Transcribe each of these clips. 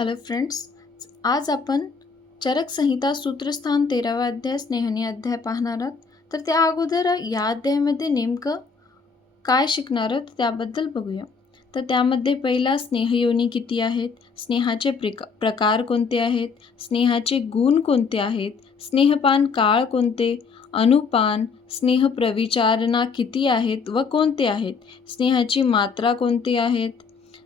Hello friends, आज आपण चरक संहिता सूत्रस्थान 13वा अध्याय स्नेहनी अध्याय पाहणार आहोत. तर त्या अगोदर या अध्यायामध्ये नेमकं काय शिकणार आहोत त्याबद्दल बघूया. तर त्यामध्ये पहिला स्नेहयोनी किती आहेत, स्नेहाचे प्रकार कोणते आहेत, स्नेहाचे गुण कोणते आहेत, स्नेहपान काळ कोणते, अनुपान, स्नेह प्रविचारणा किती आहेत व कोणते आहेत, स्नेहाची मात्रा कोणती आहेत,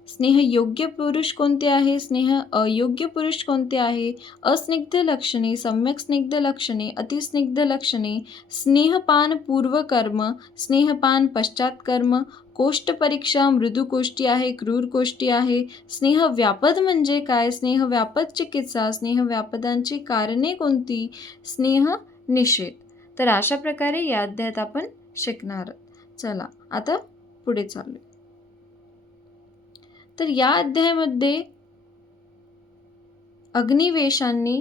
स्नेह योग्य पुरुष कोणते आहे, स्नेह अयोग्य पुरुष कोणते आहे, अस्निग्ध लक्षणे, सम्यक स्निग्ध लक्षणे, अतिस्निग्ध लक्षणे, स्नेहपान पूर्वकर्म, स्नेहपान पश्चात्कर्म, कोष्ठ परीक्षा, मृदू कोष्टी आहे, क्रूर कोष्टी आहे, स्नेह व्यापद म्हणजे काय, स्नेह व्यापद चिकित्सा, स्नेह व्यापदांची कारणे कोणती, स्नेह निषेध. तर अशा प्रकारे या अध्यायात आपण शिकणार. चला आता पुढे चालू. तर या अध्यायामध्ये अग्निवेशांनी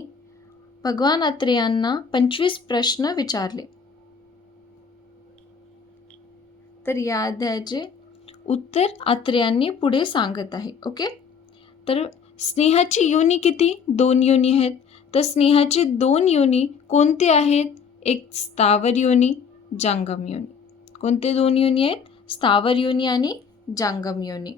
भगवान अत्रेयांना 25 प्रश्न विचारले. तर या अध्यायाचे उत्तर अत्रेयांनी पुढे सांगत आहे. ओके. तर स्नेहाची योनी किती, 2 योनी आहेत. तर स्नेहाचे 2 योनी कोणते आहेत, एक स्थावर योनी, जांगम योनी. कोणते 2 योनी आहेत, स्थावर योनी आणि जांगम योनी.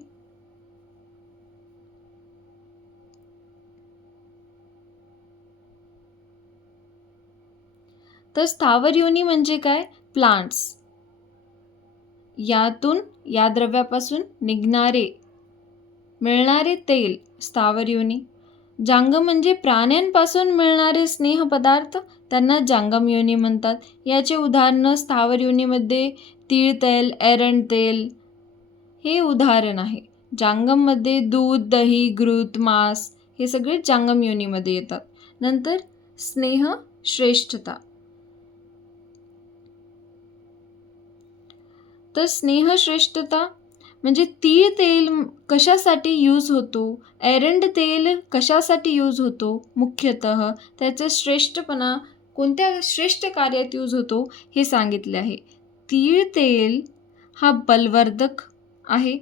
तर स्थावर योनी म्हणजे काय, प्लांट्स, यातून या द्रव्यापासून मिळणारे तेल स्थावर योनी. जांगम म्हणजे प्राण्यांपासून मिळणारे स्नेह पदार्थ, त्यांना जांगम योनी म्हणतात. याचे उदाहरण स्थावर योनीमध्ये तीळ तेल, एरंड तेल हे उदाहरण आहे. जांगममध्ये दूध, दही, घृत, मांस हे सगळे जांगम योनीमध्ये येतात. नंतर स्नेह श्रेष्ठता. तर स्नेह श्रेष्ठता म्हणजे तीळ तेल कशासाठी यूज होतो, एरंड तेल कशासाठी यूज होतो, मुख्यतः त्याचा श्रेष्ठपणा कोणत्या श्रेष्ठ कार्यात यूज होतो हे सांगितले आहे. तीळ तेल हा बलवर्धक आहे,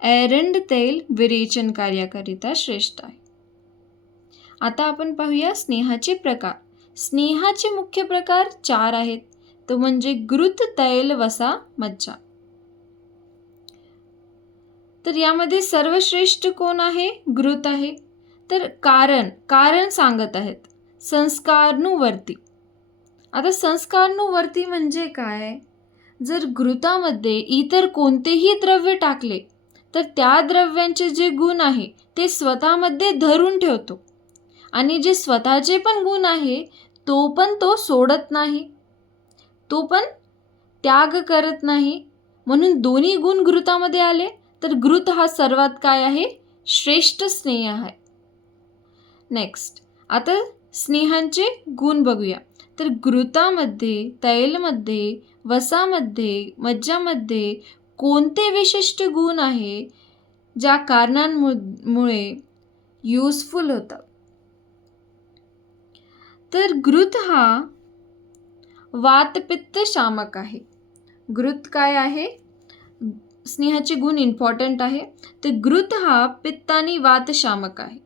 एरंड तेल विरेचन कार्याकरिता श्रेष्ठ आहे. आता आपण पाहूया स्नेहाचे प्रकार. स्नेहाचे मुख्य प्रकार 4 आहेत. तो म्हणजे घृत, तैल, वसा, मज्जा. तर यामध्ये सर्वश्रेष्ठ कोण आहे, घृत आहे. तर कारण सांगत आहेत, संस्कारानुवर्ती. आता संस्कारानुवर्ती म्हणजे काय, जर घृतामध्ये इतर कोणतेही द्रव्य टाकले तर त्या द्रव्यांचे जे गुण आहे ते स्वतःमध्ये धरून ठेवतो आणि जे स्वतःचे पण गुण आहे तो सोडत नाही, तो पण त्याग करत नाही. म्हणून दोन्ही गुण घृतामध्ये आले तर घृत हा सर्वात काय आहे, श्रेष्ठ स्नेह आहे. नेक्स्ट आता स्नेहांचे गुण बघूया. तर घृतामध्ये, तैलमध्ये, वसामध्ये, मज्जामध्ये कोणते विशिष्ट गुण आहे ज्या कारणांमुळे युजफुल होतात. तर घृत हा वातपित्त शामक आहे. घृत काय आहे, स्नेहाचे गुण इम्पॉर्टंट आहे. तर घृत हा पित्त आणि वात शामक आहे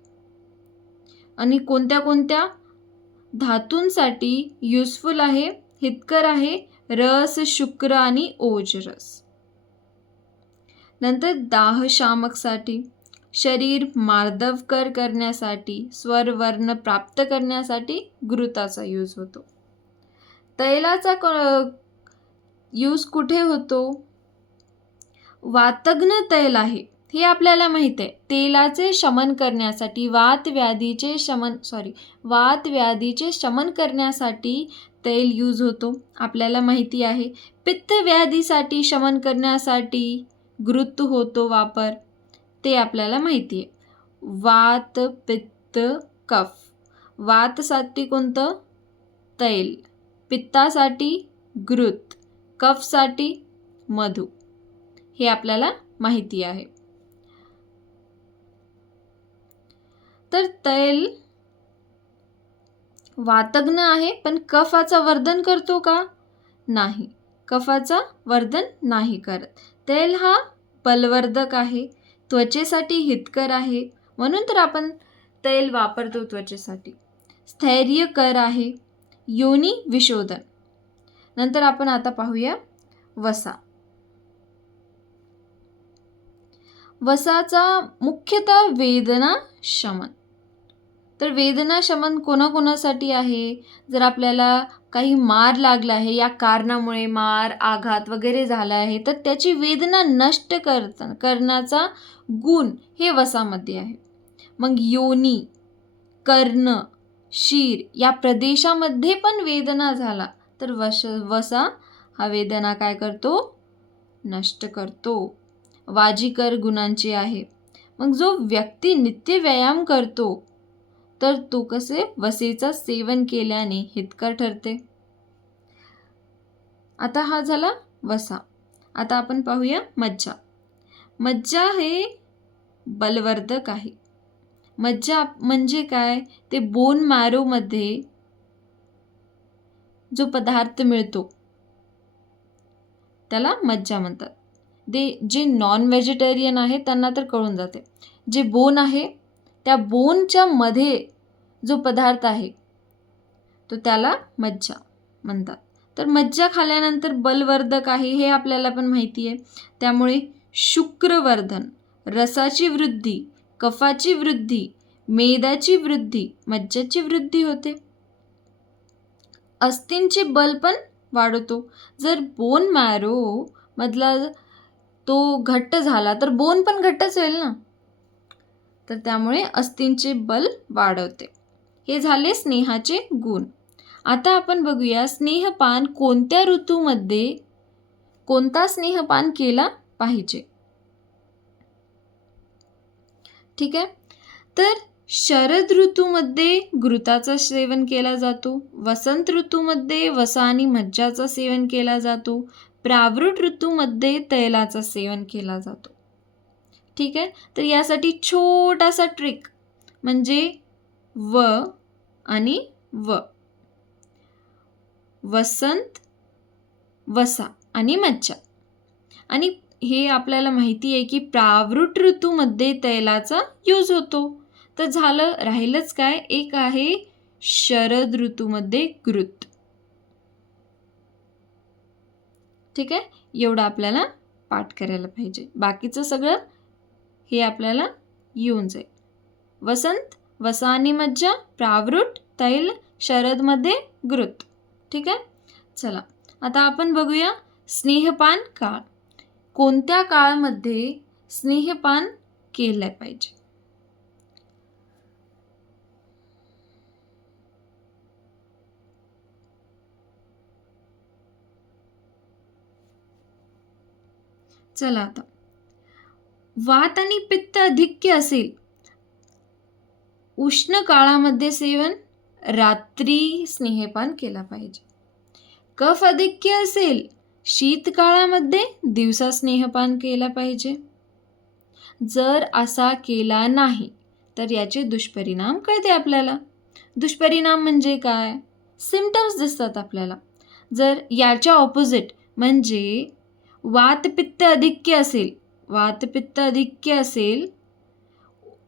आणि कोणत्या कोणत्या धातूंसाठी युजफुल आहे, हितकर आहे, रस, शुक्र आणि ओजरस. नंतर दाहशामकसाठी, शरीर मार्दवकर करण्यासाठी, स्वर वर्ण प्राप्त करण्यासाठी घृताचा यूज होतो. तैलाचा यूज कुठे होतो, वातग्न तैल आहे हे आपल्याला माहित आहे. तेलाचे शमन करण्यासाठी, वात व्याधीचे शमन करण्यासाठी तैल यूज होतो, आपल्याला माहिती आहे. पित्त व्याधीसाठी शमन करण्यासाठी घृत होतो वापर, ते आपल्याला माहिती आहे. वात, पित्त, कफ. वातसाठी कोणतं, तैल, पित्तासाठी घृत, कफसाठी मधु, हे आपल्याला माहिती आहे. तर तैल वातग्न आहे पण कफाचा वर्धन करतो का, नाही, कफाचा वर्धन नाही करत. तैल हा बलवर्धक आहे, त्वचेसाठी हितकर आहे, म्हणून तर आपण तेल वापरतो त्वचेसाठी. स्थैर्यकर आहे. योनी विशोधन. नंतर आपण आता पाहूया वसा. वसाचा मुख्यतः वेदना शमन. तर वेदना शमन कोणाकोणासाठी आहे? जर आपल्याला काही मार लागला आहे, या कारणामुळे मार, आघात वगैरे झाला आहे, तर त्याची वेदना नष्ट करण्याचा गुण हे वसामध्ये आहे. मग योनी, कर्ण, शीर या प्रदेशामध्ये पण वेदना झाला तर वसा हा वेदना काय करतो? नष्ट करतो. वाजीकर गुणांची आहे. मग जो व्यक्ती नित्य व्यायाम करतो तर तो कसे वसेचा सेवन केल्याने हितकर ठरते. आता हा झाला वसा. आता आपण पाहूया मज्जा. मज्जा हे बलवर्धक आहे. मज्जा म्हणजे काय? ते बोन मॅरोमध्ये जो पदार्थ मिळतो त्याला मज्जा म्हणतात. जे नॉन व्हेजिटेरियन आहे त्यांना तर कळून जाते. जे बोन आहे त्या बोनच्या मध्ये जो पदार्थ आहे तो त्याला मज्जा म्हणतात. तर मज्जा खाल्ल्यानंतर बलवर्धक आहे हे आपल्याला पण माहिती आहे. त्यामुळे शुक्रवर्धन, रसाची वृद्धी, कफाची वृद्धी, मेदाची वृद्धी, मज्जाची वृद्धी होते. अस्थिंचे बल पण वाढवतो. जर बोन मॅरो मधला तो घट्ट झाला तर बोन पण घट्टच होईल ना. तर त्यामुळे अस्थिंचे बल वाढवते. हे झाले स्नेहाचे गुण. आता आपण बघूया स्नेहपान कोणत्या ऋतूमध्ये कोणता स्नेहपान केला पाहिजे. ठीक आहे. तर शरद ऋतूमध्ये घृताचं सेवन केला जातो. वसंत ऋतूमध्ये वसा आणि मज्जाचं सेवन केला जातो. प्रावृट ऋतूमध्ये तैलाचं सेवन केला जातो. ठीक आहे. तर यासाठी छोटासा ट्रिक म्हणजे व आणि व. वसंत, वसा आणि मज्जा. आणि हे आपल्याला माहिती आहे की प्रावृट ऋतूमध्ये तैलाचा यूज होतो. तर झालं, राहिलंच काय? एक आहे शरद ऋतूमध्ये घृत. ठीक आहे. एवढं आपल्याला पाठ करायला पाहिजे. बाकीचं सगळं हे आपल्याला येऊन जाईल. वसंत, वसा आणि मज्जा, प्रावृट, तैल, शरदमध्ये घृत. ठीक आहे. चला आता आपण बघूया स्नेहपान काळ. कोणत्या काळामध्ये स्नेहपान केलं पाहिजे. चला आता वात आणि पित्त अधिक्य असेल उष्ण काळामध्ये सेवन, रात्री स्नेहपान केला पाहिजे. कफ अधिक्य असेल शीतकाळामध्ये दिवसा स्नेहपान केला पाहिजे. जर असा केला नाही तर याचे दुष्परिणाम कळते आपल्याला. दुष्परिणाम म्हणजे काय? सिम्पटम्स दिसतात आपल्याला. जर याच्या ऑपोजिट म्हणजे वातपित्त अधिक्य असेल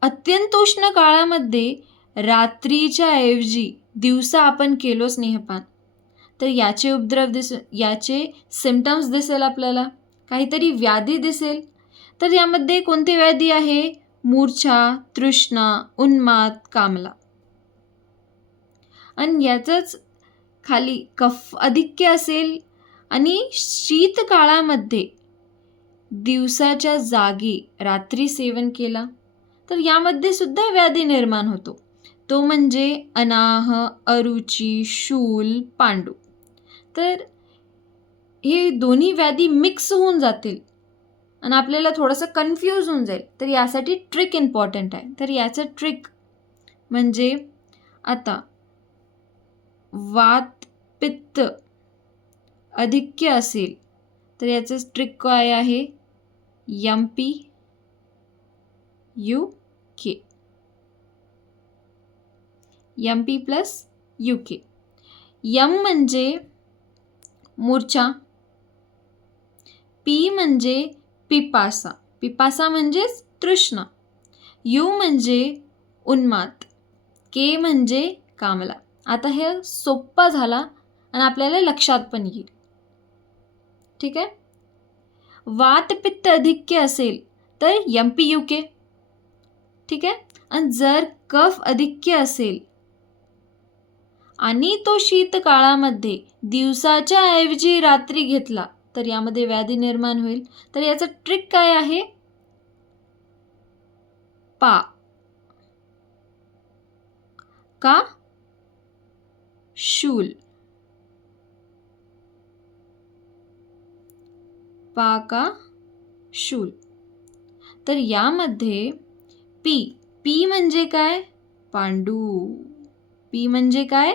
अत्यंत उष्ण काळामध्ये रात्रीच्या ऐवजी दिवसा आपण केलो स्नेहपान तर याचे उपद्रव याचे सिम्पटम्स दिसेल आपल्याला. काहीतरी व्याधी दिसेल. तर यामध्ये कोणती व्याधी आहे? मूर्छा, तृष्णा, उन्माद, कामला. आणि याचंच खाली कफ अधिक्य असेल आणि शीतकाळामध्ये दिवसाच्या जागी रात्री सेवन केला तर यामध्ये सुद्धा व्याधी निर्माण होतो. तो म्हणजे अनाह, अरुची, शूल, पांडू. तर हे दोन्ही व्याधी मिक्स होऊन जातील आणि आपल्याला थोडंसं कन्फ्यूज होऊन जाईल. तर यासाठी ट्रिक इम्पॉर्टंट आहे. तर याचं ट्रिक म्हणजे आता वात पित्त अधिक्य असेल तर याचं ट्रिक काय आहे? MP UK. MP plus UK. यम म्हणजे मूर्छा, पी म्हणजे पिपासा, पिपासा म्हणजेच तृष्णा, यू म्हणजे उन्माद, के म्हणजे कामला. आता हे सोप्पा झाला आणि आपल्याला लक्षात पण येईल. ठीक आहे. वात पित्त अधिक्य असेल तर MPUK. ठीक आहे. आणि जर कफ अधिक्य असेल आणि तो शीतकाळामध्ये दिवसाच्या ऐवजी रात्री घेतला तर यामध्ये व्याधी निर्माण होईल. तर याचं ट्रिक काय आहे? पा का शूल, पा का शूल. तर यामध्ये पी म्हणजे काय? पांडू. पी म्हणजे काय?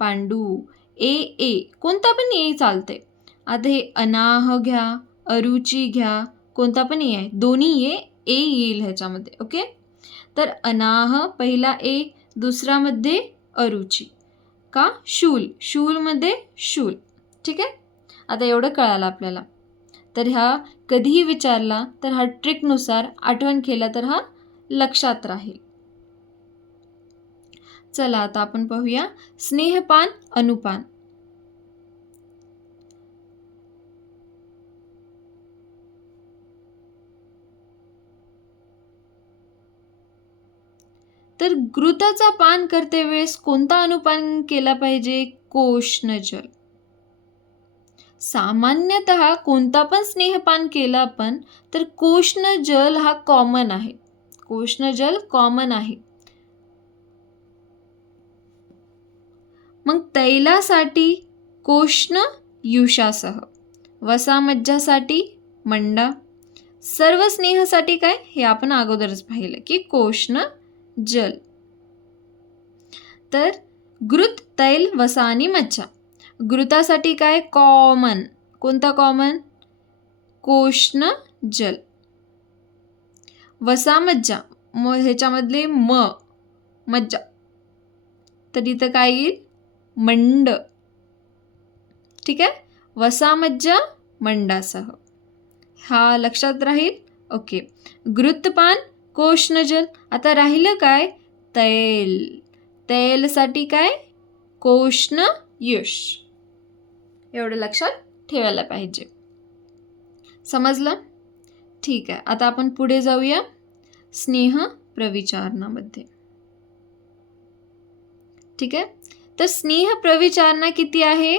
पांडू. ए कोणता पण ए चालते. आता हे अनाह घ्या, अरुची घ्या, कोणता पण ए आहे, दोन्ही ए येईल ह्याच्यामध्ये. ओके. तर अनाह पहिला ए, दुसरामध्ये अरुची. का शूलमध्ये शूल. ठीक आहे. आता एवढं कळालं आपल्याला. तर हा कधीही विचारला तर हा ट्रिकनुसार आठवण केला तर हा लक्षात राहील. चला आता आपण पाहूया स्नेहपान अनुपान. तर घृताचा पान करते वेळेस कोणता अनुपान केला पाहिजे? कोष्णजल. सामान्यतः कोणता पण स्नेहपान केलं आपण तर कोष्णजल हा कॉमन आहे. कोष्णजल कॉमन आहे. मग तैलासाठी कोष्ण युषासह, वसामज्जासाठी मंडा, सर्व स्नेहासाठी काय हे आपण अगोदरच पाहिलं की कोष्ण जल. तर घृत, तैल, वसा आणि मज्जा. घृतासाठी काय? कॉमन. कोणता कॉमन? कोष्ण जल. वसामज्जा ह्याच्यामधले मज्जा, तर इथं काय येईल? मंड. ठीक आहे. वसामज्जा मंडासह. हा लक्षात राहील. ओके. घृतपान कोष्णजल. आता राहिलं काय? तैल. तैलसाठी काय? कोष्ण युष. एवढं लक्षात ठेवायला पाहिजे. समजलं? ठीक आहे. आता आपण पुढे जाऊया स्नेह प्रविचारणामध्ये. ठीक आहे. तर स्नेह प्रविचारणा किती आहे?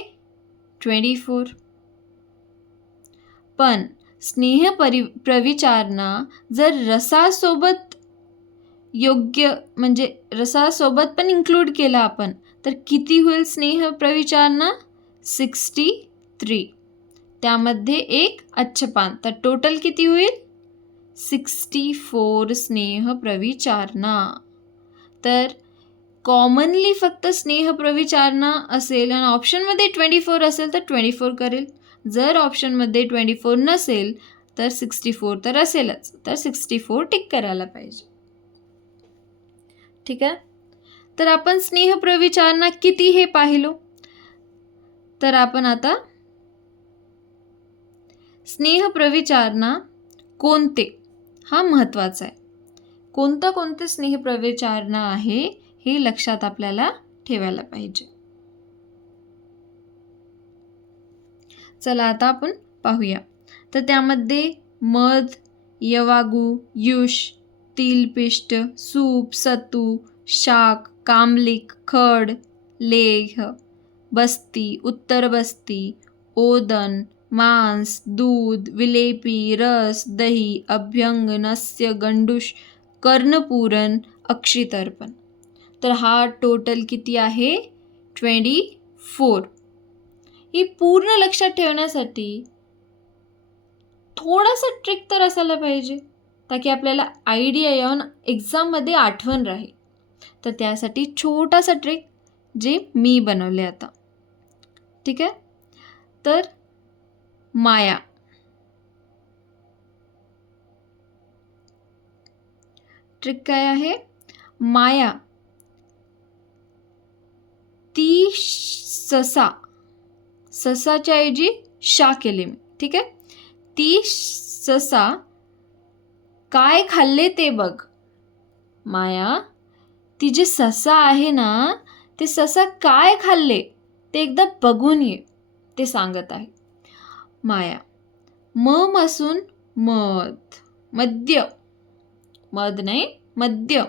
24. पण स्नेह प्रविचारणा जर रसासोबत योग्य म्हणजे रसासोबत पण इन्क्लूड केला आपण तर किती होईल स्नेह प्रविचारणा? 63. त्यामध्ये एक अच्छपान, तर टोटल किती होईल? 64 स्नेह प्रविचारणा. तर कॉमनली फक्त स्नेह प्रविचारणा असेल आणि ऑप्शनमध्ये 24 असेल तर 24 करेल. जर ऑप्शनमध्ये 24 नसेल तर 64 तर असेलच. तर 64 टिक करायला पाहिजे. ठीक आहे. तर आपण स्नेह प्रविचारणा किती हे पाहिलो. तर आपण आता स्नेह प्रविचारणा कोणते हा महत्त्वाचा आहे. कोणते स्नेह प्रविचारणा आहे हे लक्षात आपल्याला ठेवायला पाहिजे. चला आता आपण पाहूया. तर त्यामध्ये मध, यवागू, युष, तिलपिष्ट, सूप, सतू, शाक, कामलिक, खड, लेह, बस्ती, उत्तर बस्ती, ओदन, मांस, दूध, विलेपी, रस, दही, अभ्यंग, नस्य, गंडूश, कर्णपूरण, अक्षितर्पण. तर हा टोटल किती आहे? 24. ही पूर्ण लक्षात ठेवण्यासाठी थोडासा ट्रिक तर असायला पाहिजे ताकी आपल्याला आयडिया येऊन एक्झाममध्ये आठवण राहील. तर त्यासाठी छोटासा ट्रिक जे मी बनवले आता. ठीक आहे. तर माया, ट्रिक काय आहे? माया ती ससाच्या ऐवजी शा केले मी. ठीक आहे. ती ससा काय खाल्ले ते बघ. माया, ती जे ससा आहे ना, ते ससा काय खाल्ले ते एकदा बघून ये, ते सांगत आहे. माया, म पासून मध, मद्य, मध नाही मद्य,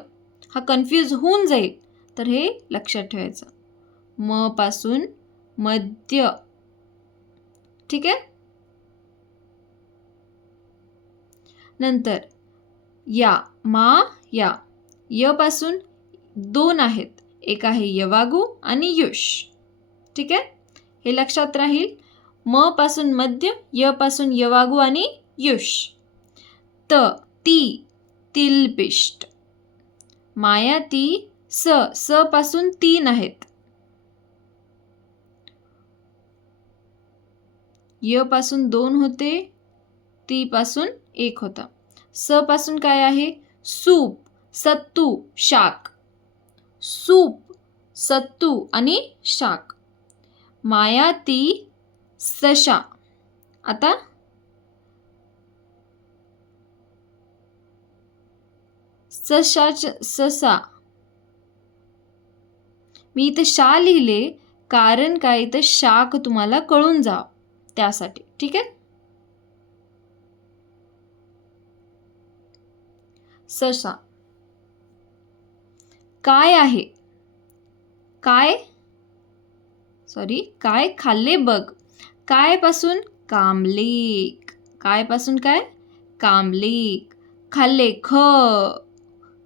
हा कन्फ्यूज होऊन जाईल, तर हे लक्षात ठेवायचं. म पासून मद्य. ठीक आहे. नंतर या, मा या, य पासून 2 आहेत, एक आहे यवागू आणि युष. ठीक आहे, हे लक्षात राहील. म पासून मध्य, य पासून यवागू आणि युष. त, ती, तिलपिष्ट. माया ती, स, स पासून 3 आहेत, य पासून 2 होते, ती पासून 1 होता. स पासून काय आहे? सूप, सत्तू, शाक. सूप, सत्तू आणि शाक. माया ती सशा. आता ससा, मी इथं शा लिहिले कारण काय, इथं शाक तुम्हाला कळून जा त्यासाठी. ठीक आहे. ससा. काय आहे? काय खाल्ले बघ. काय पासून कामलेक. काय पासून काय? कामलेक. खाल्ले ख,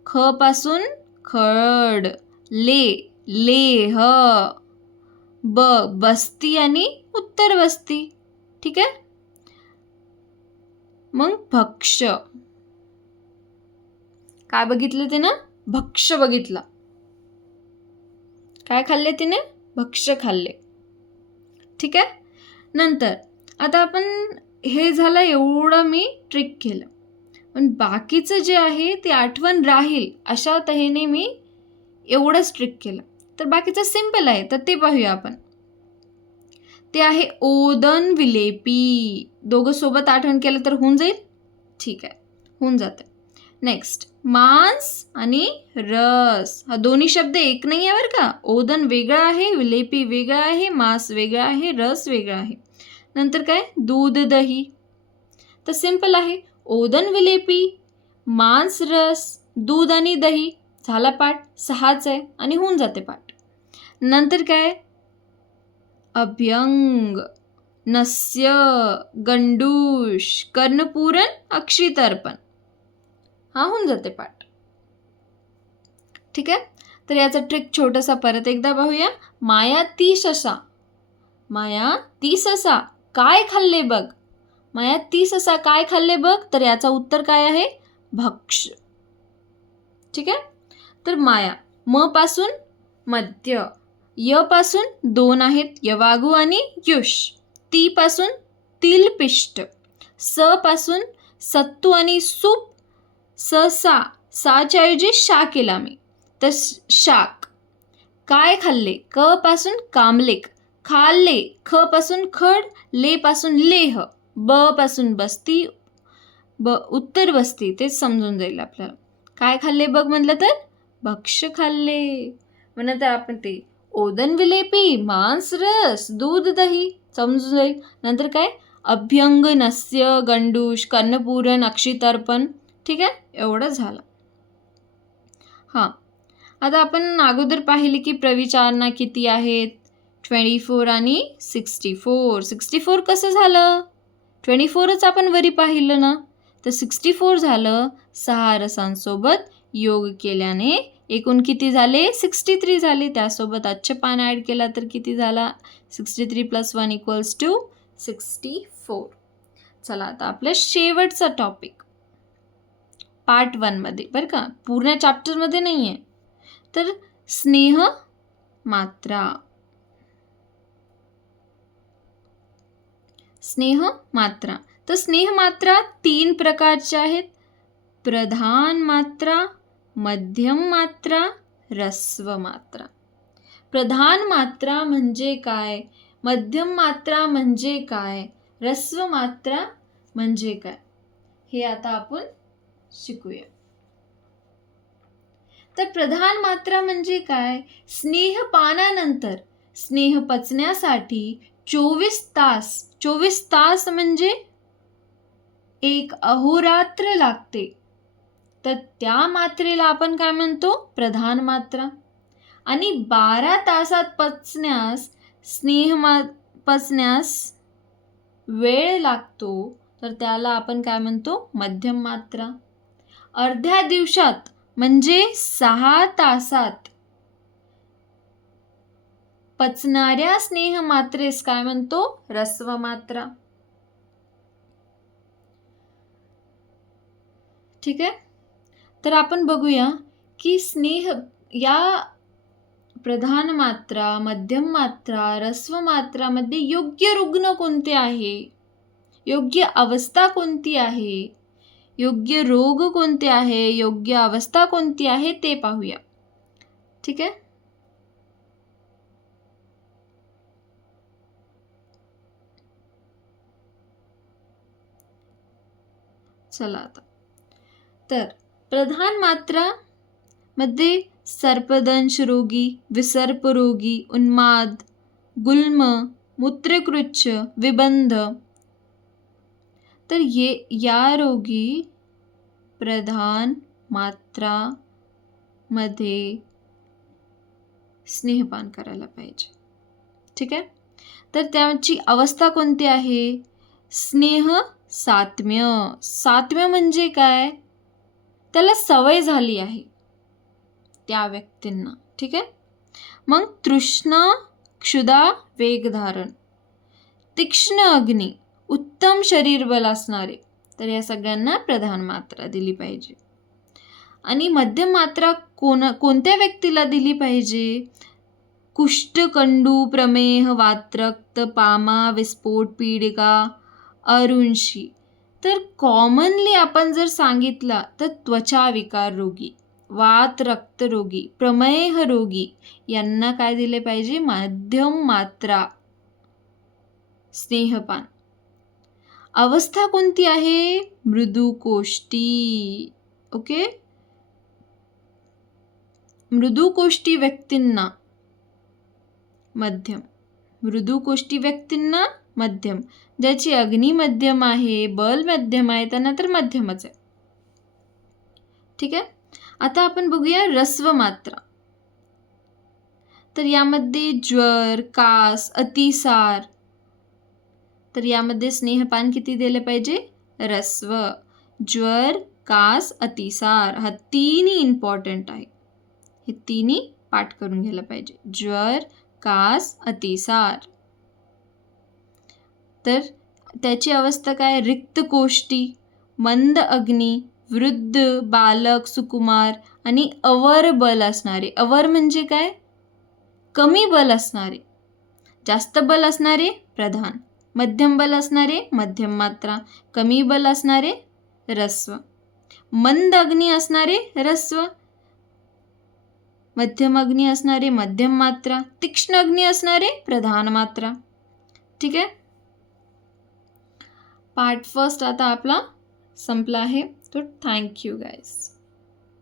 ख पासून खड. लेह. बस्ती आणि उत्तर बस्ती. ठीक आहे. मग भक्ष. काय बघितलं तिनं? भक्ष बघितला. काय खाल्ले तिने? भक्ष खाल्ले. ठीक आहे. नंतर आता आपण हे झालं, एवढं मी ट्रिक केलं, पण बाकीचं जे आहे ते आठवण राहील अशा तऱ्हेने मी एवढंच ट्रिक केलं. तर बाकीचं सिंपल आहे, तर ते पाहूया आपण. ते आहे ओदन विलेपी. दोघं सोबत आठवण केलं तर होऊन जाईल. ठीक आहे, होऊन जाते. नेक्स्ट, मांस आणि रस. हा दोन्ही शब्द एक नाही आहे बरं का. ओदन वेगळा आहे, विलेपी वेगळा आहे, मांस वेगळा आहे, रस वेगळा आहे. नंतर काय? दूध दही. तर सिंपल आहे. ओदन विलेपी, मांस रस, दूध आणि दही. झाला पाठ. 6च आहे आणि होऊन जाते पाठ. नंतर काय? अभ्यंग, नस्य, गंडूश, कर्णपूरण, अक्षितर्पण. हा होऊन जाते पाठ. ठीक आहे. तर याचा ट्रिक छोटासा परत एकदा पाहूया. माया ती ससा. माया ती ससा काय खाल्ले बघ. माया ती ससा काय खाल्ले बघ. तर याचा उत्तर काय आहे? भक्ष. ठीक आहे. तर माया, म पासून मध्य, य पासून 2 आहेत, यवागू आणि युष. ती पासून तिलपिष्ट, स पासून सत्तू आणि सूप. ससा, साच्या ऐवजी शा केला मी, तर शाक. काय खाल्ले? क पासून कामलेक. खाल्ले, ख पासून खड, ले पासून लेह, ब पासून बस्ती, उत्तर बस्ती. तेच समजून जाईल आपल्याला. काय खाल्ले बघ म्हटलं तर भक्ष खाल्ले. मग नंतर आपण ते ओदन विलेपी, मांस रस, दूध दही समजून जाईल. नंतर काय? अभ्यंग, नस्य, गंडूश, कर्णपूरण, अक्षितर्पण. ठीक आहे, एवढं झालं. हां, आता आपण अगोदर पाहिले की प्रविचारणा किती आहेत? 24 आणि 64. 64 कसं झालं? 24च आपण वरी पाहिलं ना, तर 64 झालं. 6 रसांसोबत योग केल्याने एकूण किती झाले? 63 झाले. त्यासोबत अच्छे पान ॲड केला तर किती झाला? 63 + 1 = 64. चला आता आपल्या शेवटचा टॉपिक पार्ट 1 मध्ये बरं का, पूर्ण चॅप्टरमध्ये नाही आहे. तर स्नेह मात्रा. स्नेह मात्रा. तर स्नेह मात्रा 3 प्रकारच्या आहेत. प्रधान मात्रा, मध्यम मात्रा, ऱ्हस्व मात्रा. प्रधान मात्रा म्हणजे काय? मध्यम मात्रा म्हणजे काय? ऱ्हस्व मात्रा म्हणजे काय? हे आता आपण शिकूया. तर प्रधान मात्रा म्हणजे काय? स्नेहपानानंतर स्नेह पचण्यासाठी 24 तास म्हणजे एक अहोरात्र लागते. तर त्या मात्रेला आपण काय म्हणतो? प्रधान मात्रा. आणि 12 तासात पचण्यास वेळ लागतो, तर त्याला आपण काय म्हणतो? मध्यम मात्रा. अर्ध्या दिवसात म्हणजे 6 तासात पचणाऱ्या स्नेह मात्रेस काय म्हणतो? ऱ्हस्व मात्रा. ठीक आहे. तर आपण बघूया की स्नेह या प्रधान मात्रा, मध्यम मात्रा, ऱ्हस्व मात्रामध्ये योग्य रुग्ण कोणते आहे, योग्य अवस्था कोणती आहे, योग्य रोग कोणते आहे, योग्य अवस्था कोणती आहे ते पाहूया. ठीक आहे. चला आता. तर प्रधान मात्रा मध्ये सर्पदंश रोगी, विसर्प रोगी, उन्माद, गुल्म, मूत्रकृच्छ, विबंध, तर या रोगी प्रधान मात्रा मध्ये स्नेहपान करायला पाहिजे. ठीक आहे. तर त्याची अवस्था कोणती आहे? स्नेह सात्म्य. सात्म्य म्हणजे काय? त्याला सवय झाली आहे त्या व्यक्तींना. ठीक आहे. मग तृष्णा, क्षुधा, वेगधारण, तीक्ष्ण अग्नी, उत्तम शरीर बल असणारे, तर या सगळ्यांना प्रधान मात्रा दिली पाहिजे. आणि मध्यम मात्रा कोणत्या व्यक्तीला दिली पाहिजे? कुष्ठ, कंडू, प्रमेह, वातरक्त, पामा, विस्फोट, पीडिका, अरुंशी. तर कॉमनली आपण जर सांगितलं तर त्वचा विकार रोगी, वात रक्त रोगी, प्रमेह रोगी यांना काय दिले पाहिजे? मध्यम मात्रा स्नेहपान. अवस्था कोणती आहे? मृदुकोष्ठी. ओके. मृदुकोष्ठी व्यक्तींना मध्यम, मृदुकोष्ठी व्यक्तींना मध्यम, ज्याची अग्नी मध्यम आहे, बल मध्यम आहे, त्यांना तर मध्यमच आहे. ठीक आहे. आता आपण बघूया ऱ्हस्व मात्रा. तर यामध्ये ज्वर, कास, अतिसार, तर यामध्ये स्नेहपान किती दिले पाहिजे? ऱ्हस्व. ज्वर, कास, अतिसार हा तिन्ही इम्पॉर्टंट आहे. हे तिन्ही पाठ करून घ्यायला पाहिजे. ज्वर, कास, अतिसार. तर त्याची अवस्था काय? रिक्त कोष्ठी, मंद अग्नी, वृद्ध, बालक, सुकुमार आणि अवर बल असणारे. अवर म्हणजे काय? कमी बल असणारे. जास्त बल असणारे प्रधान, मध्यम बल असणारे मध्यम मात्रा, कमी बल असणारे ऱ्हस्व, मंद अग्नी असणारे ऱ्हस्व, मध्यम अग्नी असणारे मध्यम मात्रा, तीक्ष्ण अग्नी असणारे प्रधान मात्रा. ठीक आहे. पार्ट फर्स्ट आता आपला संपला आहे. तो थँक्यू गाईज.